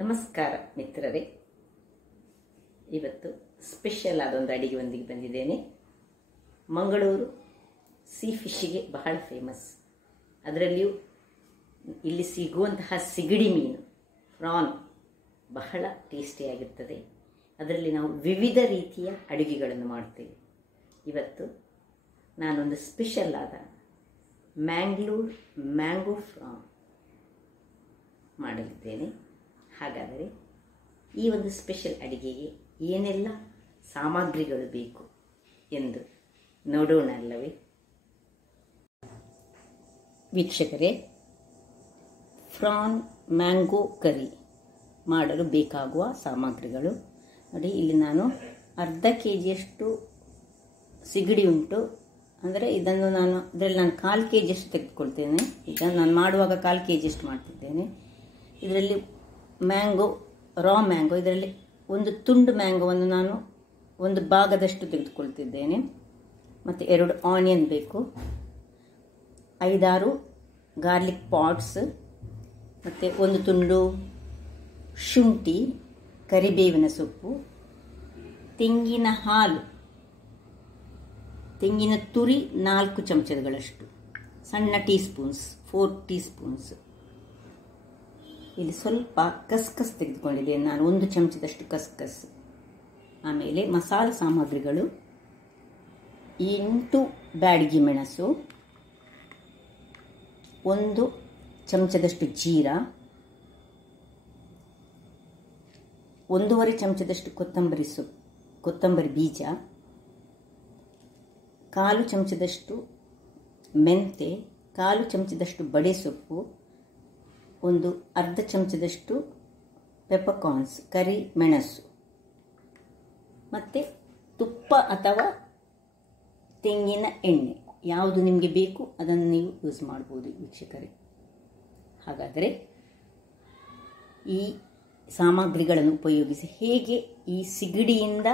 ನಮಸ್ಕಾರ ಮಿತ್ರರೇ, ಇವತ್ತು ಸ್ಪೆಷಲ್ ಆದೊಂದು ಅಡಿಗೆಯೊಂದಿಗೆ ಬಂದಿದ್ದೇನೆ. ಮಂಗಳೂರು ಸೀ ಫಿಶ್ಗೆ ಬಹಳ ಫೇಮಸ್. ಅದರಲ್ಲಿಯೂ ಇಲ್ಲಿ ಸಿಗುವಂತಹ ಸಿಗಡಿ ಮೀನು ಪ್ರಾನ್ ಬಹಳ ಟೇಸ್ಟಿಯಾಗಿರ್ತದೆ. ಅದರಲ್ಲಿ ನಾವು ವಿವಿಧ ರೀತಿಯ ಅಡುಗೆಗಳನ್ನು ಮಾಡ್ತೇವೆ. ಇವತ್ತು ನಾನೊಂದು ಸ್ಪೆಷಲ್ ಆದ ಮ್ಯಾಂಗ್ಳೂರ್ ಮ್ಯಾಂಗೋ ಪ್ರಾನ್ ಮಾಡಲಿದ್ದೇನೆ. ಹಾಗಾದರೆ ಈ ಒಂದು ಸ್ಪೆಷಲ್ ಅಡಿಗೆಗೆ ಏನೆಲ್ಲ ಸಾಮಗ್ರಿಗಳು ಬೇಕು ಎಂದು ನೋಡೋಣ ಅಲ್ಲವೇ? ವೀಕ್ಷಕರೇ, ಪ್ರಾನ್ ಮ್ಯಾಂಗೋ ಕರಿ ಮಾಡಲು ಬೇಕಾಗುವ ಸಾಮಗ್ರಿಗಳು ನೋಡಿ. ಇಲ್ಲಿ ನಾನು ಅರ್ಧ ಕೆಜಿಯಷ್ಟು ಸಿಗಡಿ ಉಂಟು. ಅಂದರೆ ಇದನ್ನು ಇದರಲ್ಲಿ ನಾನು 1/4 ಕೆಜಿಯಷ್ಟು ತೆಗೆದುಕೊಳ್ತೇನೆ. ಈಗ ನಾನು ಮಾಡುವಾಗ 1/4 ಕೆಜಿಯಷ್ಟು ಮಾಡ್ತಿದ್ದೇನೆ. ಇದರಲ್ಲಿ ಮ್ಯಾಂಗೋ, ರಾ ಮ್ಯಾಂಗೋ, ಇದರಲ್ಲಿ ಒಂದು ತುಂಡು ಮ್ಯಾಂಗೋವನ್ನು ನಾನು ಒಂದು ಭಾಗದಷ್ಟು ತೆಗೆದುಕೊಳ್ತಿದ್ದೇನೆ. ಮತ್ತು 2 ಆನಿಯನ್ ಬೇಕು, 5-6 ಗಾರ್ಲಿಕ್ ಪಾಟ್ಸ್, ಮತ್ತು ಒಂದು ತುಂಡು ಶುಂಠಿ, ಕರಿಬೇವಿನ ಸೊಪ್ಪು, ತೆಂಗಿನ ಹಾಲು, ತೆಂಗಿನ ತುರಿ 4 ಚಮಚಗಳಷ್ಟು, ಸಣ್ಣ ಟೀ ಸ್ಪೂನ್ಸ್ 4 ಟೀ ಸ್ಪೂನ್ಸ್. ಇಲ್ಲಿ ಸ್ವಲ್ಪ ಕಸ್ಕಸ್ ತೆಗೆದುಕೊಂಡಿದ್ದೇನೆ ನಾನು, 1 ಚಮಚದಷ್ಟು ಕಸ್ಕಸ್. ಆಮೇಲೆ ಮಸಾಲೆ ಸಾಮಗ್ರಿಗಳು 8 ಬ್ಯಾಡಗಿ ಮೆಣಸು, 1 ಚಮಚದಷ್ಟು ಜೀರಾ, 1.5 ಚಮಚದಷ್ಟು ಕೊತ್ತಂಬರಿ ಬೀಜ, 1/4 ಚಮಚದಷ್ಟು ಮೆಂತೆ, 1/4 ಚಮಚದಷ್ಟು ಬಡೆ ಸೊಪ್ಪು, 1/2 ಚಮಚದಷ್ಟು ಪೆಪ್ಪರ್ಕಾರ್ನ್ಸ್ ಕರಿ ಮೆಣಸು, ಮತ್ತು ತುಪ್ಪ ಅಥವಾ ತೆಂಗಿನ ಎಣ್ಣೆ ಯಾವುದು ನಿಮಗೆ ಬೇಕು ಅದನ್ನು ನೀವು ಯೂಸ್ ಮಾಡ್ಬೋದು ವೀಕ್ಷಕರೇ. ಹಾಗಾದರೆ ಈ ಸಾಮಗ್ರಿಗಳನ್ನು ಉಪಯೋಗಿಸಿ ಹೇಗೆ ಈ ಸಿಗಡಿಯಿಂದ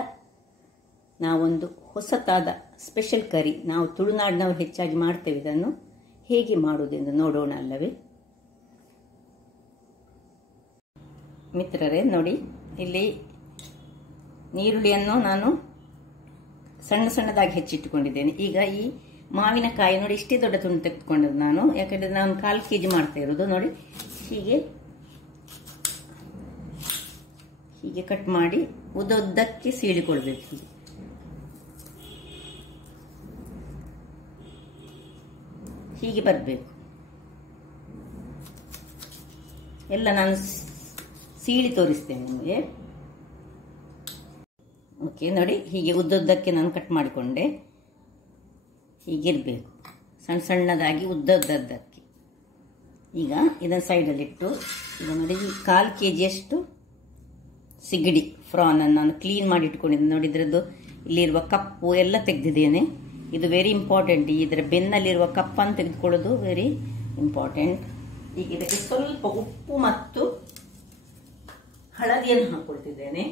ನಾವೊಂದು ಹೊಸತಾದ ಸ್ಪೆಷಲ್ ಕರಿ, ನಾವು ತುಳುನಾಡಿನವರು ಹೆಚ್ಚಾಗಿ ಮಾಡ್ತೇವೆ, ಇದನ್ನು ಹೇಗೆ ಮಾಡುವುದೆಂದು ನೋಡೋಣ ಅಲ್ಲವೇ? ಮಿತ್ರರೇ ನೋಡಿ, ಇಲ್ಲಿ ನೀರುಳ್ಳಿಯನ್ನು ನಾನು ಸಣ್ಣ ಸಣ್ಣದಾಗಿ ಹೆಚ್ಚಿಟ್ಟುಕೊಂಡಿದ್ದೇನೆ. ಈಗ ಈ ಮಾವಿನಕಾಯಿ ನೋಡಿ, ಇಷ್ಟೇ ದೊಡ್ಡ ತುಂಡು ತೆಗೆದುಕೊಂಡದ್ದು ನಾನು, ಯಾಕಂದರೆ ನಾನು 1/4 ಕೆಜಿ ಮಾಡ್ತಾ ಇರೋದು. ನೋಡಿ, ಹೀಗೆ ಕಟ್ ಮಾಡಿ ಉದ್ದಕ್ಕೆ ಸೀಳಿಕೊಳ್ಬೇಕು. ಹೀಗೆ ಬರಬೇಕು ಎಲ್ಲ. ನಾನು ಸೀಳಿ ತೋರಿಸ್ತೇನೆ ನಿಮಗೆ. ಓಕೆ ನೋಡಿ, ಹೀಗೆ ಉದ್ದಕ್ಕೆ ನಾನು ಕಟ್ ಮಾಡಿಕೊಂಡೆ. ಹೀಗಿರಬೇಕು, ಸಣ್ಣ ಸಣ್ಣದಾಗಿ ಉದ್ದಕ್ಕೆ. ಈಗ ಇದನ್ನು ಸೈಡಲ್ಲಿಟ್ಟು, ಈಗ ನೋಡಿ, ಈ 1/4 ಕೆಜಿಯಷ್ಟು ಸಿಗಡಿ ಫ್ರಾನನ್ನು ನಾನು ಕ್ಲೀನ್ ಮಾಡಿ ಇಟ್ಕೊಂಡಿದ್ದೇನೆ. ನೋಡಿ, ಇದರದ್ದು ಇಲ್ಲಿರುವ ಕಪ್ಪು ಎಲ್ಲ ತೆಗೆದಿದ್ದೇನೆ. ಇದು ವೆರಿ ಇಂಪಾರ್ಟೆಂಟ್. ಇದರ ಬೆನ್ನಲ್ಲಿರುವ ಕಪ್ಪನ್ನು ತೆಗೆದುಕೊಳ್ಳೋದು ವೆರಿ ಇಂಪಾರ್ಟೆಂಟ್. ಈಗ ಇದಕ್ಕೆ ಸ್ವಲ್ಪ ಉಪ್ಪು ಮತ್ತು ಹಳದಿಯನ್ನು ಹಾಕೊಳ್ತಿದ್ದೇನೆ.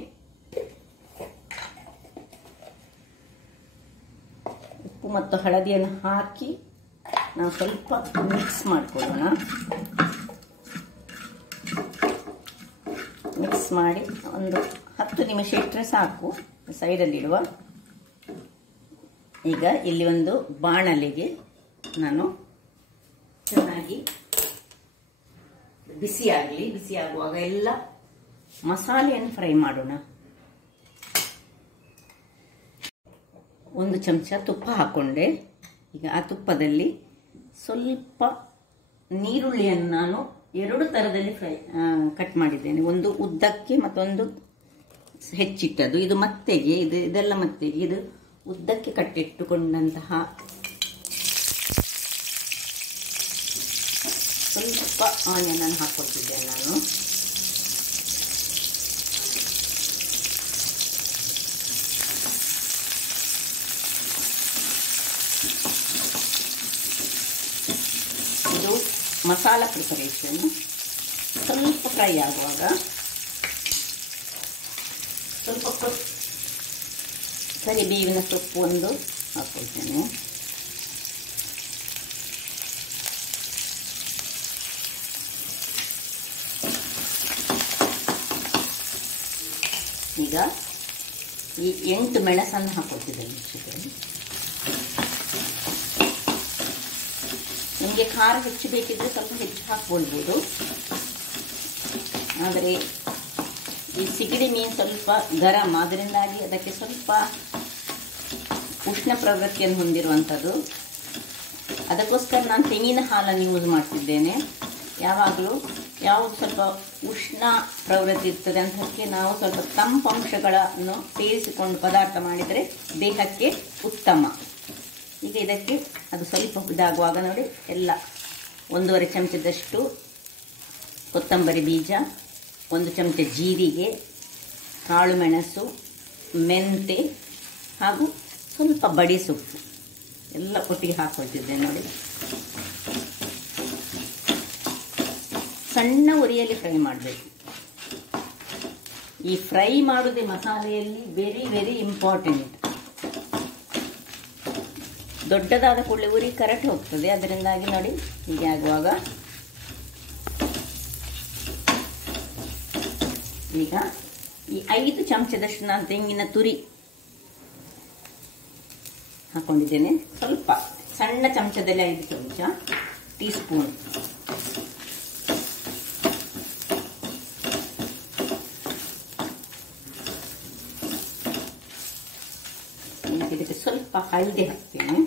ಉಪ್ಪು ಮತ್ತು ಹಳದಿಯನ್ನು ಹಾಕಿ ನಾವು ಸ್ವಲ್ಪ ಮಿಕ್ಸ್ ಮಾಡಿಕೊಳ್ಳೋಣ. ಮಿಕ್ಸ್ ಮಾಡಿ ಒಂದು 10 ನಿಮಿಷ ಇಟ್ಟರೆ ಸಾಕು, ಸೈಡಲ್ಲಿಡುವ. ಈಗ ಇಲ್ಲಿ ಒಂದು ಬಾಣಲೆಗೆ ನಾನು ಚೆನ್ನಾಗಿ ಬಿಸಿಯಾಗುವಾಗ ಎಲ್ಲ ಮಸಾಲೆಯನ್ನು ಫ್ರೈ ಮಾಡೋಣ. 1 ಚಮಚ ತುಪ್ಪ ಹಾಕೊಂಡೆ. ಈಗ ಆ ತುಪ್ಪದಲ್ಲಿ ಸ್ವಲ್ಪ ನೀರುಳ್ಳಿಯನ್ನು ನಾನು 2 ಥರದಲ್ಲಿ ಕಟ್ ಮಾಡಿದ್ದೇನೆ. ಒಂದು ಉದ್ದಕ್ಕೆ ಮತ್ತೊಂದು ಹೆಚ್ಚಿಟ್ಟದು. ಇದು ಮತ್ತೆಗೆ, ಇದೆಲ್ಲ ಮತ್ತೆಗೆ. ಇದು ಉದ್ದಕ್ಕೆ ಕಟ್ಟಿಟ್ಟುಕೊಂಡಂತಹ ಸ್ವಲ್ಪ ಆನಿಯನ್ ಅನ್ನು ಹಾಕೊಳ್ತಿದ್ದೇನೆ ನಾನು. ಇದು ಮಸಾಲಾ ಪ್ರಿಪರೇಷನ್. ಸ್ವಲ್ಪ ಫ್ರೈ ಆಗುವಾಗ ಸ್ವಲ್ಪ ಕರಿಬೇವಿನ ಸೊಪ್ಪು ಒಂದು ಹಾಕೊಳ್ತೇನೆ. ಈಗ ಈ 8 ಮೆಣಸನ್ನು ಹಾಕೊಳ್ತಿದ್ದೇನೆ ವೀಕ್ಷಕರೇ. ನಿಮಗೆ ಖಾರ ಹೆಚ್ಚು ಬೇಕಿದ್ರೆ ಸ್ವಲ್ಪ ಹೆಚ್ಚು ಹಾಕ್ಕೊಳ್ಬೋದು. ಆದರೆ ಈ ಸಿಗಡಿ ಮೀನು ಸ್ವಲ್ಪ ಗರಂ, ಅದರಿಂದಾಗಿ ಅದಕ್ಕೆ ಸ್ವಲ್ಪ ಉಷ್ಣ ಪ್ರವೃತ್ತಿಯನ್ನು ಹೊಂದಿರುವಂಥದ್ದು. ಅದಕ್ಕೋಸ್ಕರ ನಾನು ತೆಂಗಿನ ಹಾಲನ್ನು ಯೂಸ್ ಮಾಡ್ತಿದ್ದೇನೆ. ಯಾವಾಗಲೂ ಯಾವುದು ಸ್ವಲ್ಪ ಉಷ್ಣ ಪ್ರವೃತ್ತಿ ಇರ್ತದೆ ಅಂತಕ್ಕೆ ನಾವು ಸ್ವಲ್ಪ ತಂಪಾಂಶಗಳನ್ನು ಸೇರಿಸಿಕೊಂಡು ಪದಾರ್ಥ ಮಾಡಿದರೆ ದೇಹಕ್ಕೆ ಉತ್ತಮ. ಈಗ ಇದಕ್ಕೆ ಅದು ಸ್ವಲ್ಪ ಇದಾಗುವಾಗ ನೋಡಿ, ಎಲ್ಲ 1.5 ಚಮಚದಷ್ಟು ಕೊತ್ತಂಬರಿ ಬೀಜ, 1 ಚಮಚ ಜೀರಿಗೆ, ಕಾಳು ಮೆಣಸು, ಮೆಂತೆ ಹಾಗೂ ಸ್ವಲ್ಪ ಬಡಿ ಸೊಪ್ಪು ಎಲ್ಲ ಒಟ್ಟಿಗೆ ಹಾಕ್ಕೊಳ್ತಿದ್ದೇನೆ ನೋಡಿ. ಸಣ್ಣ ಉರಿಯಲ್ಲಿ ಫ್ರೈ ಮಾಡಬೇಕು. ಈ ಫ್ರೈ ಮಾಡೋದೇ ಮಸಾಲೆಯಲ್ಲಿ ವೆರಿ ವೆರಿ ಇಂಪಾರ್ಟೆಂಟ್. ದೊಡ್ಡದಾದ ಕೂಡಲೇ ಉರಿ ಕರೆಕ್ಟ್ ಹೋಗ್ತದೆ. ಅದರಿಂದಾಗಿ ನೋಡಿ ಹೀಗೆ ಆಗುವಾಗ ಈಗ ಈ 5 ಚಮಚದಷ್ಟು ನಾನು ತೆಂಗಿನ ತುರಿ ಹಾಕೊಂಡಿದ್ದೇನೆ. ಸ್ವಲ್ಪ ಸಣ್ಣ ಚಮಚದಲ್ಲಿ 5 ಚಮಚ, ಟೀ ಸ್ಪೂನ್. ಇದಕ್ಕೆ ಸ್ವಲ್ಪ ಹಳದಿ ಹಾಕ್ತೇನೆ.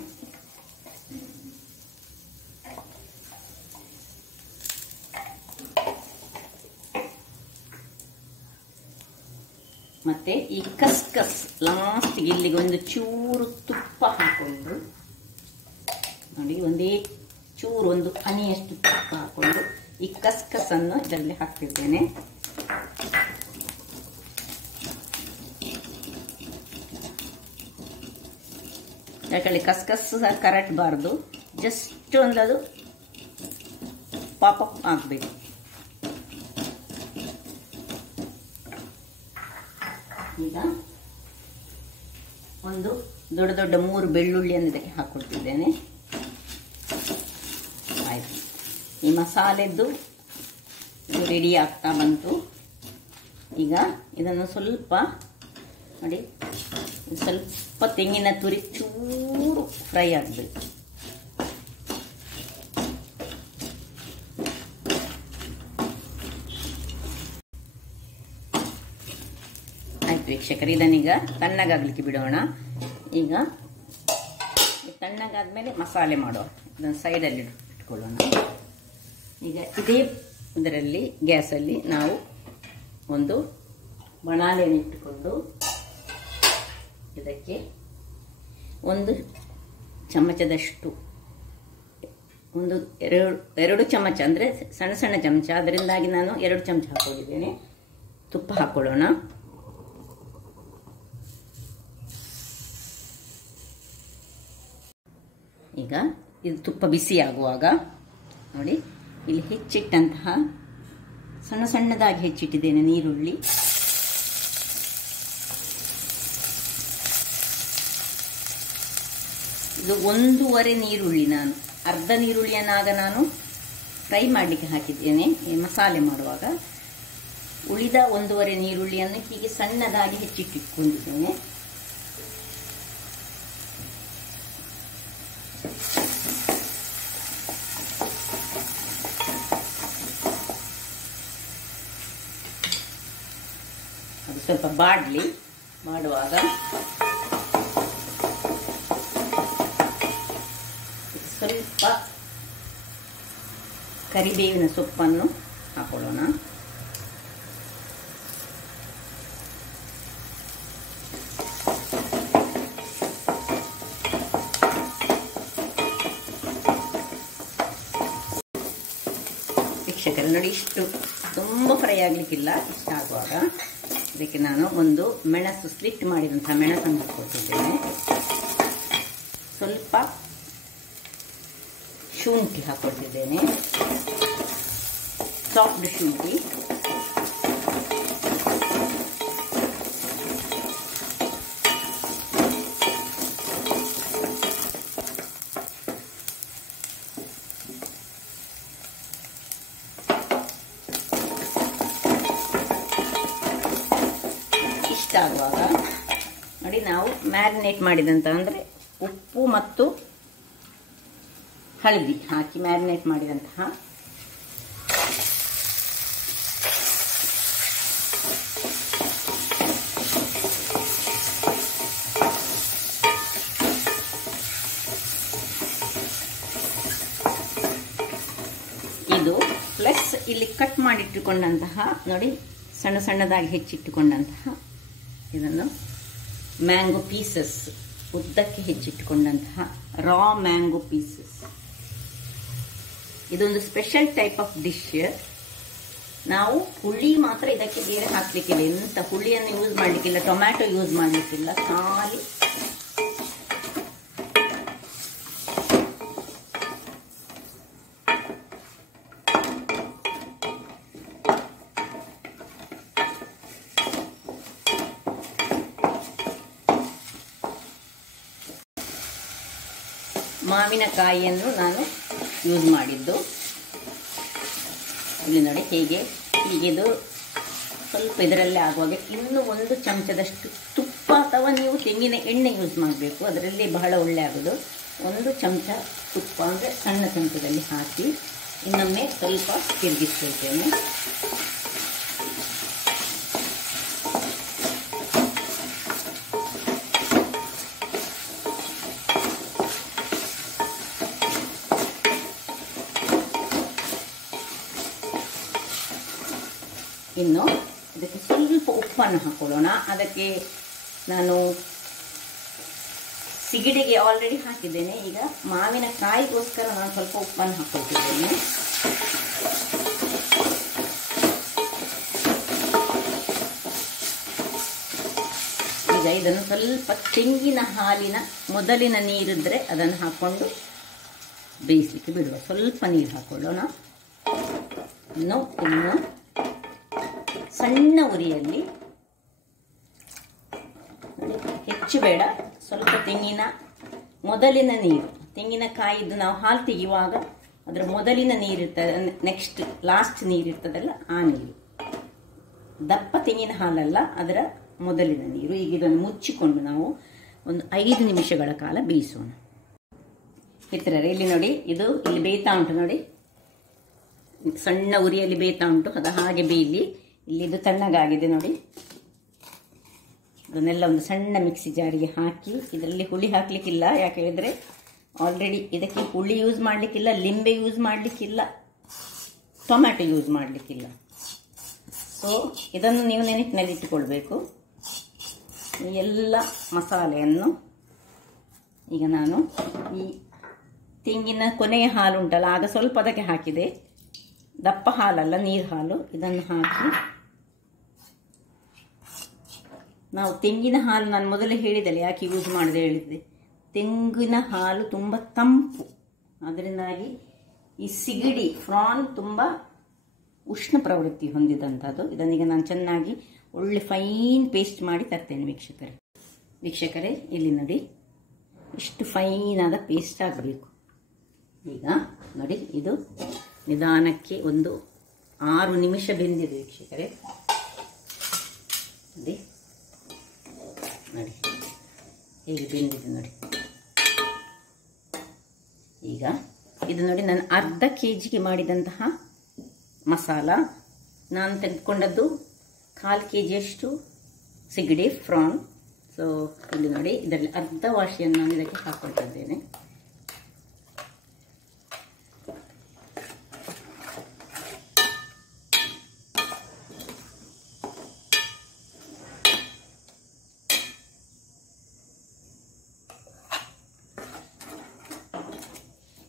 ಮತ್ತೆ ಈ ಕಸ್ಕಸ್ ಲಾಸ್ಟ್ಗೆ ಇಲ್ಲಿಗೆ ಒಂದು ಚೂರು ತುಪ್ಪ ಹಾಕೊಂಡು ನೋಡಿ, ಒಂದೇ ಚೂರು ಒಂದು ಹನಿಯಷ್ಟು ತುಪ್ಪ ಹಾಕೊಂಡು ಈ ಕಸ್ಕಸ್ ಅನ್ನು ಇದರಲ್ಲಿ ಹಾಕ್ತಿದ್ದೇನೆ. ಯಾಕಂದ್ರೆ ಕಸ್ಕಸ್ ಕರಟಬಾರ್ದು, ಜಸ್ಟ್ ಒಂದದು ಪಾಪಪ್ ಆಗಬೇಕು. ಈಗ ಒಂದು ದೊಡ್ಡ ದೊಡ್ಡ 3 ಬೆಳ್ಳುಳ್ಳಿಯನ್ನು ಇದಕ್ಕೆ ಹಾಕೊಳ್ತಿದ್ದೇನೆ. ಆಯ್ತು, ಈ ಮಸಾಲೆದ್ದು ರೆಡಿ ಆಗ್ತಾ ಬಂತು. ಈಗ ಇದನ್ನು ಸ್ವಲ್ಪ ನೋಡಿ, ಸ್ವಲ್ಪ ತೆಂಗಿನ ತುರಿ ಚೂರು ಫ್ರೈ ಆಗಬೇಕು. ಆಯ್ತು ವೀಕ್ಷಕರು, ಇದನ್ನೀಗ ತಣ್ಣಗಾಗ್ಲಿಕ್ಕೆ ಬಿಡೋಣ. ಈಗ ತಣ್ಣಗಾದ್ಮೇಲೆ ಮಸಾಲೆ ಮಾಡುವ. ಇದನ್ನು ಸೈಡಲ್ಲಿ ಇಟ್ಕೊಳ್ಳೋಣ. ಈಗ ಇದೇ ಇದರಲ್ಲಿ ಗ್ಯಾಸಲ್ಲಿ ನಾವು ಒಂದು ಬಾಣಲೆಯನ್ನು ಇಟ್ಟುಕೊಂಡು ಇದಕ್ಕೆ 1 ಚಮಚದಷ್ಟು, ಒಂದು 2 ಚಮಚ ಅಂದರೆ ಸಣ್ಣ ಸಣ್ಣ ಚಮಚ, ಅದರಿಂದಾಗಿ ನಾನು 2 ಚಮಚ ಹಾಕೊಂಡಿದ್ದೇನೆ. ತುಪ್ಪ ಹಾಕೊಳ್ಳೋಣ. ಈಗ ಇದು ತುಪ್ಪ ಬಿಸಿ ಆಗುವಾಗ ನೋಡಿ, ಇಲ್ಲಿ ಹೆಚ್ಚಿಟ್ಟಂತಹ ಸಣ್ಣ ಸಣ್ಣದಾಗಿ ಹೆಚ್ಚಿಟ್ಟಿದ್ದೇನೆ ನೀರುಳ್ಳಿ. ಇದು 1.5 ನೀರುಳ್ಳಿ, ನಾನು ಅರ್ಧ ನೀರುಳ್ಳಿಯನ್ನಾಗ ನಾನು ಫ್ರೈ ಮಾಡಲಿಕ್ಕೆ ಹಾಕಿದ್ದೇನೆ ಈ ಮಸಾಲೆ ಮಾಡುವಾಗ. ಉಳಿದ 1.5 ನೀರುಳ್ಳಿಯನ್ನು ಹೀಗೆ ಸಣ್ಣದಾಗಿ ಹೆಚ್ಚಿಟ್ಟಿಟ್ಕೊಂಡಿದ್ದೇನೆ. ಅದು ಸ್ವಲ್ಪ ಬಾಡಲಿ. ಮಾಡುವಾಗ ಸ್ವಲ್ಪ ಕರಿಬೇವಿನ ಸೊಪ್ಪನ್ನು ಹಾಕೊಳ್ಳೋಣ. ವೀಕ್ಷಕರು ನೋಡಿ, ಇಷ್ಟು ತುಂಬ ಫ್ರೈ ಆಗಲಿಕ್ಕಿಲ್ಲ. ಇಷ್ಟ ಆಗುವಾಗ ಇದಕ್ಕೆ ನಾನು ಒಂದು ಮೆಣಸು, ಸ್ಲಿಟ್ ಮಾಡಿದಂತಹ ಮೆಣಸನ್ನು ಹಾಕ್ಕೊಳ್ತಿದ್ದೇನೆ. ಸ್ವಲ್ಪ ಶುಂಠಿ ಹಾಕೊಳ್ತಿದ್ದೇನೆ, ಸಾಫ್ಟ್ ಶುಂಠಿ. ಇಷ್ಟ ಆಗುವಾಗ ನೋಡಿ ನಾವು ಮ್ಯಾರಿನೇಟ್ ಮಾಡಿದಂಥ ಅಂದರೆ ಉಪ್ಪು ಮತ್ತು ಹಳದಿ ಹಾಕಿ ಮ್ಯಾರಿನೇಟ್ ಮಾಡಿದಂತಹ ಇದು ಪ್ಲಸ್ ಇಲ್ಲಿ ಕಟ್ ಮಾಡಿಟ್ಟುಕೊಂಡಂತಹ ನೋಡಿ ಸಣ್ಣ ಸಣ್ಣದಾಗಿ ಹೆಚ್ಚಿಟ್ಟುಕೊಂಡಂತಹ ಇದನ್ನು ಮ್ಯಾಂಗೋ ಪೀಸಸ್ ಉದ್ದಕ್ಕೆ ಹೆಚ್ಚಿಟ್ಟುಕೊಂಡಂತಹ ರಾ ಮ್ಯಾಂಗೋ ಪೀಸಸ್. ಇದೊಂದು ಸ್ಪೆಷಲ್ ಟೈಪ್ ಆಫ್ ಡಿಶ್. ನಾವು ಹುಳಿ ಮಾತ್ರ ಇದಕ್ಕೆ ಬೇರೆ ಹಾಕ್ಲಿಕ್ಕಿಲ್ಲ, ಎಂತ ಹುಳಿಯನ್ನು ಯೂಸ್ ಮಾಡ್ಲಿಕ್ಕಿಲ್ಲ, ಟೊಮ್ಯಾಟೊ ಯೂಸ್ ಮಾಡ್ಲಿಕ್ಕಿಲ್ಲ, ಖಾಲಿ ಮಾವಿನಕಾಯಿಯನ್ನು ನಾನು ಯೂಸ್ ಮಾಡಿದ್ದು. ಇಲ್ಲಿ ನೋಡಿ ಹೀಗಿದು ಸ್ವಲ್ಪ ಇದರಲ್ಲೇ ಆಗುವಾಗ ಇನ್ನೂ 1 ಚಮಚದಷ್ಟು ತುಪ್ಪ ಅಥವಾ ನೀವು ತೆಂಗಿನ ಎಣ್ಣೆ ಯೂಸ್ ಮಾಡಬೇಕು, ಅದರಲ್ಲಿ ಬಹಳ ಒಳ್ಳೆ ಆಗೋದು. 1 ಚಮಚ ತುಪ್ಪ ಅಂದರೆ ಸಣ್ಣ ಚಮಚದಲ್ಲಿ ಹಾಕಿ ಇನ್ನೊಮ್ಮೆ ಸ್ವಲ್ಪ ತಿರುಗಿಸ್ಕೊಳ್ತೇನೆ. ಇನ್ನು ಇದಕ್ಕೆ ಸ್ವಲ್ಪ ಉಪ್ಪನ್ನು ಹಾಕೊಳ್ಳೋಣ. ಅದಕ್ಕೆ ನಾನು ಸಿಗಡಿಗೆ ಆಲ್ರೆಡಿ ಹಾಕಿದ್ದೇನೆ. ಈಗ ಮಾವಿನಕಾಯಿಗೋಸ್ಕರ ನಾನು ಸ್ವಲ್ಪ ಉಪ್ಪನ್ನು ಹಾಕೊಳ್ತಿದ್ದೇನೆ. ಈಗ ಇದನ್ನು ಸ್ವಲ್ಪ ತೆಂಗಿನ ಹಾಲಿನ ಮೊದಲಿನ ನೀರಿದ್ರೆ ಅದನ್ನು ಹಾಕ್ಕೊಂಡು ಬೇಯಿಸಲಿಕ್ಕೆ ಬಿಡುವ. ಸ್ವಲ್ಪ ನೀರು ಹಾಕೊಳ್ಳೋಣ. ಇನ್ನು ಸಣ್ಣ ಉರಿಯಲ್ಲಿ ಹೆಚ್ಚು ಬೇಡ, ಸ್ವಲ್ಪ ಮೊದಲಿನ ನೀರು, ತೆಂಗಿನಕಾಯಿದ್ದು ನಾವು ಹಾಲು ತೆಗೆಯುವಾಗ ಅದರ ಮೊದಲಿನ ನೀರಿರ್ತದೆ, ನೆಕ್ಸ್ಟ್ ಲಾಸ್ಟ್ ನೀರಿರ್ತದಲ್ಲ ಆ ನೀರು, ದಪ್ಪ ತೆಂಗಿನ ಹಾಲಲ್ಲ, ಅದರ ಮೊದಲಿನ ನೀರು. ಈಗ ಇದನ್ನು ಮುಚ್ಚಿಕೊಂಡು ನಾವು ಒಂದು 5 ನಿಮಿಷಗಳ ಕಾಲ ಬೇಯಿಸೋಣ. ಮಿತ್ರರೇ, ಇಲ್ಲಿ ನೋಡಿ, ಇದು ಇಲ್ಲಿ ಬೇಯ್ತಾ ಉಂಟು ನೋಡಿ, ಸಣ್ಣ ಉರಿಯಲ್ಲಿ ಬೇಯ್ತಾ ಉಂಟು. ಅದು ಹಾಗೆ ಬೇಯಲಿ. ಇಲ್ಲಿ ಇದು ತಣ್ಣಗಾಗಿದೆ ನೋಡಿ. ಅದನ್ನೆಲ್ಲ ಒಂದು ಸಣ್ಣ ಮಿಕ್ಸಿ ಜಾರಿಗೆ ಹಾಕಿ, ಇದರಲ್ಲಿ ಹುಳಿ ಹಾಕ್ಲಿಕ್ಕಿಲ್ಲ, ಯಾಕೆ ಹೇಳಿದ್ರೆ ಆಲ್ರೆಡಿ ಇದಕ್ಕೆ ಹುಳಿ ಯೂಸ್ ಮಾಡಲಿಕ್ಕಿಲ್ಲ, ಲಿಂಬೆ ಯೂಸ್ ಮಾಡಲಿಕ್ಕಿಲ್ಲ, ಟೊಮ್ಯಾಟೊ ಯೂಸ್ ಮಾಡಲಿಕ್ಕಿಲ್ಲ. ಸೊ ಇದನ್ನು ನೀವು ನೆನಪಿನಲ್ಲಿ ಇಟ್ಟುಕೊಳ್ಬೇಕು. ಈ ಎಲ್ಲ ಮಸಾಲೆಯನ್ನು ಈಗ ನಾನು ಈ ತೆಂಗಿನ ಕೊನೆಯ ಹಾಲು ಉಂಟಲ್ಲ, ಆಗ ಸ್ವಲ್ಪ ಅದಕ್ಕೆ ಹಾಕಿದೆ, ದಪ್ಪ ಹಾಲಲ್ಲ, ನೀರು ಹಾಲು. ಇದನ್ನು ಹಾಕಿ ನಾವು ತೆಂಗಿನ ಹಾಲು ನಾನು ಮೊದಲೇ ಹೇಳಿದಲ್ಲಿ ಯಾಕೆ ಯೂಸ್ ಮಾಡಿದೆ ಹೇಳಿದ್ದೆ, ತೆಂಗಿನ ಹಾಲು ತುಂಬ ತಂಪು, ಅದರಿಂದಾಗಿ ಈ ಸಿಗಡಿ ಫ್ರಾನ್ ತುಂಬ ಉಷ್ಣ ಪ್ರವೃತ್ತಿ ಹೊಂದಿದಂಥದ್ದು. ಇದನ್ನೀಗ ನಾನು ಚೆನ್ನಾಗಿ ಒಳ್ಳೆ ಫೈನ್ ಪೇಸ್ಟ್ ಮಾಡಿ ತರ್ತೇನೆ ವೀಕ್ಷಕರೇ. ಇಲ್ಲಿ ನೋಡಿ, ಇಷ್ಟು ಫೈನ್ ಆದ ಪೇಸ್ಟ್ ಆಗಬೇಕು. ಈಗ ನೋಡಿ, ಇದು ನಿಧಾನಕ್ಕೆ ಒಂದು 6 ನಿಮಿಷ ಬೆಂದಿದೆ ವೀಕ್ಷಕರೇ. ನೋಡಿ ಹೇಗೆ ಬೆಂದಿದೆ ನೋಡಿ. ಈಗ ಇದು ನೋಡಿ, ನಾನು ಅರ್ಧ ಕೆಜಿಗೆ ಮಾಡಿದಂತಹ ಮಸಾಲ. ನಾನು ತೆಗೆದುಕೊಂಡದ್ದು 1/4 ಕೆಜಿಯಷ್ಟು ಸಿಗಡಿ ಫ್ರಾನ್. ಸೊ ಇಲ್ಲಿ ನೋಡಿ, ಇದರಲ್ಲಿ ಅರ್ಧ ವಾಶಿಯನ್ನು ನಾನು ಇದಕ್ಕೆ ಹಾಕೊಳ್ತಾ ಇದ್ದೇನೆ.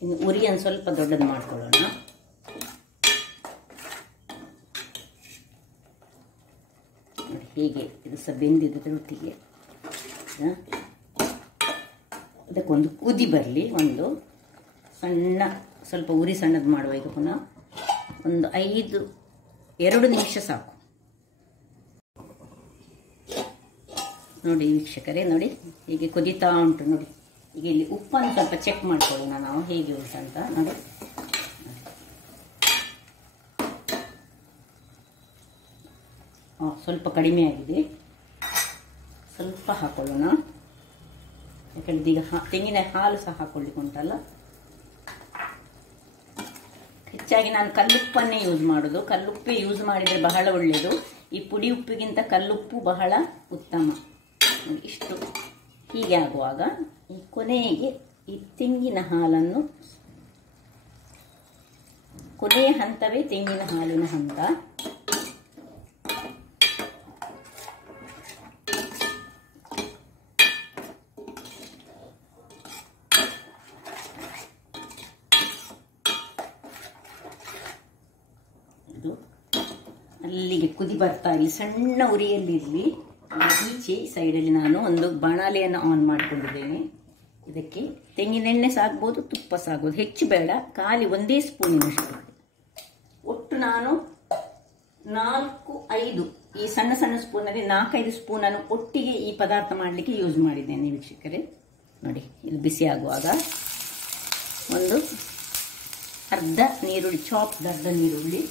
ಇನ್ನು ಉರಿಯನ್ನು ಸ್ವಲ್ಪ ದೊಡ್ಡದು ಮಾಡ್ಕೊಳ್ಳೋಣ. ಹೀಗೆ ಇದು ಸಹ ಬೆಂದಿದ್ದ ರೊಟ್ಟಿಗೆ ಅದಕ್ಕೊಂದು ಕುದಿ ಬರಲಿ. ಒಂದು ಸಣ್ಣ ಸ್ವಲ್ಪ ಉರಿ ಸಣ್ಣದು ಮಾಡುವ. ಈಗ ಪುನಃ ಒಂದು 2 ನಿಮಿಷ ಸಾಕು. ನೋಡಿ ವೀಕ್ಷಕರೇ, ನೋಡಿ ಹೀಗೆ ಕುದೀತಾ ಉಂಟು ನೋಡಿ. ಈಗ ಇಲ್ಲಿ ಉಪ್ಪನ್ನು ಸ್ವಲ್ಪ ಚೆಕ್ ಮಾಡ್ಕೊಳ್ಳೋಣ ನಾವು, ಹೇಗೆ ಉಂಟಂತ ನೋಡಿ. ಸ್ವಲ್ಪ ಕಡಿಮೆ ಆಗಿದೆ. ಸ್ವಲ್ಪ ಹಾಕೊಳ್ಳೋಣ, ಯಾಕಂದ್ರೆ ಈಗ ತೆಂಗಿನ ಹಾಲು ಸಹ ಹಾಕೊಳ್ಳಿಕ್ಕೆ ಉಂಟಲ್ಲ. ಹೆಚ್ಚಾಗಿ ನಾನು ಕಲ್ಲುಪ್ಪನ್ನೇ ಯೂಸ್ ಮಾಡೋದು. ಕಲ್ಲುಪ್ಪೇ ಯೂಸ್ ಮಾಡಿದರೆ ಬಹಳ ಒಳ್ಳೆಯದು. ಈ ಪುಡಿ ಉಪ್ಪಿಗಿಂತ ಕಲ್ಲುಪ್ಪು ಬಹಳ ಉತ್ತಮ. ಇಷ್ಟು ಹೀಗೆ ಆಗುವಾಗ ಈ ಕೊನೆಗೆ ಈ ತೆಂಗಿನ ಹಾಲನ್ನು, ಕೊನೆಯ ಹಂತವೇ ತೆಂಗಿನ ಹಾಲಿನ ಹಂತ. ಅಲ್ಲಿಗೆ ಕುದಿ ಬರ್ತಾ ಇಲ್ಲಿ ಸಣ್ಣ ಉರಿಯಲ್ಲಿ ಇರಲಿ. ಈಚೆ ಸೈಡಲ್ಲಿ ನಾನು ಒಂದು ಬಾಣಲೆಯನ್ನು ಆನ್ ಮಾಡಿಕೊಂಡಿದ್ದೇನೆ. ಇದಕ್ಕೆ ತೆಂಗಿನೆಣ್ಣೆ ಸಾಗ್ಬೋದು, ತುಪ್ಪ ಸಾಗ್ಬೋದು, ಹೆಚ್ಚು ಬೇಡ, ಖಾಲಿ 1 ಸ್ಪೂನಿನಷ್ಟು. ಒಟ್ಟು ನಾನು 4-5 ಈ ಸಣ್ಣ ಸಣ್ಣ ಸ್ಪೂನಲ್ಲಿ 4-5 ಸ್ಪೂನನ್ನು ಒಟ್ಟಿಗೆ ಈ ಪದಾರ್ಥ ಮಾಡಲಿಕ್ಕೆ ಯೂಸ್ ಮಾಡಿದ್ದೇನೆ ವೀಕ್ಷಕರೇ. ನೋಡಿ, ಇದು ಬಿಸಿ ಆಗುವಾಗ ಒಂದು ಅರ್ಧ ನೀರುಳ್ಳಿ, ಚಾಪ್ಡ್ ಅರ್ಧ ನೀರುಳ್ಳಿ,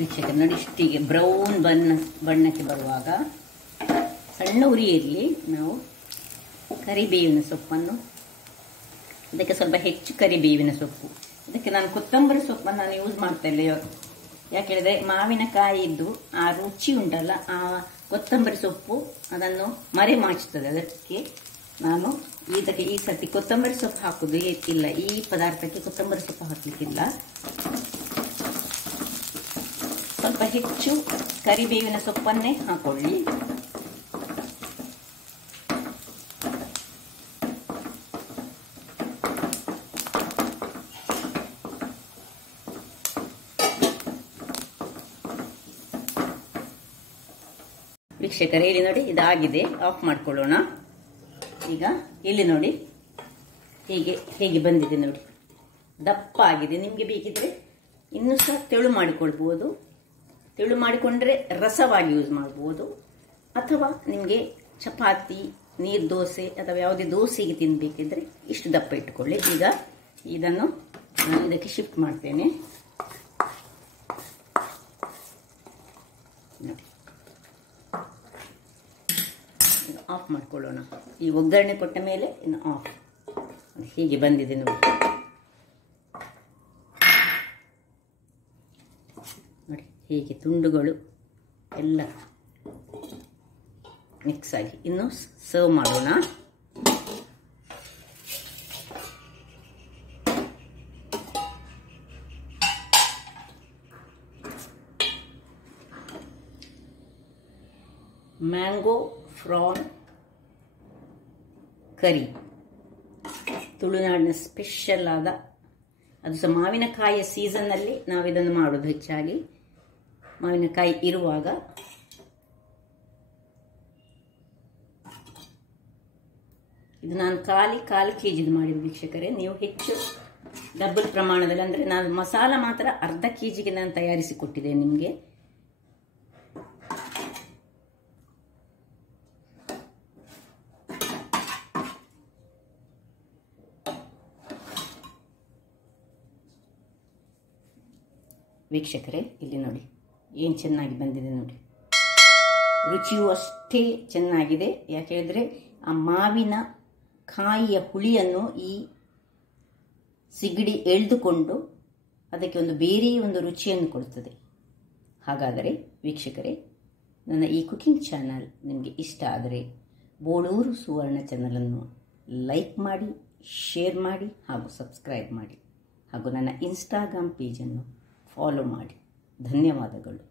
ವೀಕ್ಷಕರೇ ನೋಡಿ, ಇಷ್ಟಿಗೆ ಬ್ರೌನ್ ಬಣ್ಣಕ್ಕೆ ಬರುವಾಗ ಸಣ್ಣ ಉರಿ ಇರಲಿ. ನಾವು ಕರಿಬೇವಿನ ಸೊಪ್ಪನ್ನು, ಇದಕ್ಕೆ ಸ್ವಲ್ಪ ಹೆಚ್ಚು ಕರಿಬೇವಿನ ಸೊಪ್ಪು, ಇದಕ್ಕೆ ನಾನು ಕೊತ್ತಂಬರಿ ಸೊಪ್ಪನ್ನು ನಾನು ಯೂಸ್ ಮಾಡ್ತಾ ಇಲ್ಲ. ಯಾಕೆ ಹೇಳಿದ್ರೆ ಮಾವಿನಕಾಯಿ ಇದ್ದು ಆ ರುಚಿ ಉಂಟಲ್ಲ, ಆ ಕೊತ್ತಂಬರಿ ಸೊಪ್ಪು ಅದನ್ನು ಮರೆಮಾಚುತ್ತದೆ. ಅದಕ್ಕೆ ನಾನು ಇದಕ್ಕೆ ಈ ಸರ್ತಿ ಕೊತ್ತಂಬರಿ ಸೊಪ್ಪು ಹಾಕುದು ಇಲ್ಲ. ಈ ಪದಾರ್ಥಕ್ಕೆ ಕೊತ್ತಂಬರಿ ಸೊಪ್ಪು ಹಾಕಲಿಕ್ಕಿಲ್ಲ. ಸ್ವಲ್ಪ ಹೆಚ್ಚು ಕರಿಬೇವಿನ ಸೊಪ್ಪನ್ನೇ ಹಾಕೊಳ್ಳಿ. ವೀಕ್ಷಕರೇ ಇಲ್ಲಿ ನೋಡಿ, ಇದಾಗಿದೆ. ಆಫ್ ಮಾಡ್ಕೊಳ್ಳೋಣ. ಈಗ ಇಲ್ಲಿ ನೋಡಿ ಹೇಗೆ ಬಂದಿದೆ ನೋಡಿ, ದಪ್ಪ ಆಗಿದೆ. ನಿಮಗೆ ಬೇಕಿದ್ರೆ ಇನ್ನೂ ಸಹ ತೆಳು ಮಾಡಿಕೊಳ್ಬೋದು. ತೆಳು ಮಾಡಿಕೊಂಡ್ರೆ ರಸವಾಗಿ ಯೂಸ್ ಮಾಡ್ಬೋದು, ಅಥವಾ ನಿಮಗೆ ಚಪಾತಿ, ನೀರು ದೋಸೆ ಅಥವಾ ಯಾವುದೇ ದೋಸೆಗೆ ತಿನ್ನಬೇಕಿದ್ರೆ ಇಷ್ಟು ದಪ್ಪ ಇಟ್ಟುಕೊಳ್ಳಿ. ಈಗ ಇದನ್ನು ನಾನು ಇದಕ್ಕೆ ಶಿಫ್ಟ್ ಮಾಡ್ತೇನೆ. ಆಫ್ ಮಾಡ್ಕೊಳ್ಳೋಣ. ಈ ಒಗ್ಗರಣೆ ಕೊಟ್ಟ ಮೇಲೆ ಇನ್ನು ಆಫ್. ಹೀಗೆ ಬಂದಿದೆ ನೋಡಿ. ನೋಡಿ ಹೀಗೆ ತುಂಡುಗಳು ಎಲ್ಲ ಮಿಕ್ಸ್ ಆಗಿ. ಇನ್ನು ಸರ್ವ್ ಮಾಡೋಣ. ಮ್ಯಾಂಗೋ ಫ್ರಾನ್ ಕರಿ, ತುಳುನಾಡಿನ ಸ್ಪೆಷಲ್ ಆದ, ಅದು ಸಹ ಮಾವಿನಕಾಯಿಯ ಸೀಸನ್ನಲ್ಲಿ ನಾವು ಇದನ್ನು ಮಾಡೋದು. ಹೆಚ್ಚಾಗಿ ಮಾವಿನಕಾಯಿ ಇರುವಾಗ. ಇದು ನಾನು ಕಾಲು ಕೆಜಿದು ಮಾಡಿದ್ದು ವೀಕ್ಷಕರೇ. ನೀವು ಹೆಚ್ಚು ಡಬಲ್ ಪ್ರಮಾಣದಲ್ಲಿ, ಅಂದರೆ ನಾನು ಮಸಾಲ ಮಾತ್ರ ಅರ್ಧ ಕೆಜಿಗೆ ನಾನು ತಯಾರಿಸಿ ಕೊಟ್ಟಿದ್ದೇನೆ ನಿಮಗೆ. ವೀಕ್ಷಕರೇ ಇಲ್ಲಿ ನೋಡಿ ಏನು ಚೆನ್ನಾಗಿ ಬಂದಿದೆ ನೋಡಿ. ರುಚಿಯೂ ಅಷ್ಟೇ ಚೆನ್ನಾಗಿದೆ. ಯಾಕೆ ಹೇಳಿದ್ರೆ ಆ ಮಾವಿನ ಕಾಯಿಯ ಹುಳಿಯನ್ನು ಈ ಸಿಗಡಿ ಎಳೆದುಕೊಂಡು ಅದಕ್ಕೆ ಒಂದು ಬೇರೆ ಒಂದು ರುಚಿಯನ್ನು ಕೊಡುತ್ತದೆ. ಹಾಗಾದರೆ ವೀಕ್ಷಕರೇ, ನನ್ನ ಈ ಕುಕಿಂಗ್ ಚಾನಲ್ ನಿಮಗೆ ಇಷ್ಟ ಆದರೆ ಬೋಳೂರು ಸುವರ್ಣ ಚಾನಲನ್ನು ಲೈಕ್ ಮಾಡಿ, ಶೇರ್ ಮಾಡಿ ಹಾಗೂ ಸಬ್ಸ್ಕ್ರೈಬ್ ಮಾಡಿ, ಹಾಗೂ ನನ್ನ ಇನ್ಸ್ಟಾಗ್ರಾಮ್ ಪೇಜನ್ನು ಫಾಲೋ ಮಾಡಿ. ಧನ್ಯವಾದಗಳು.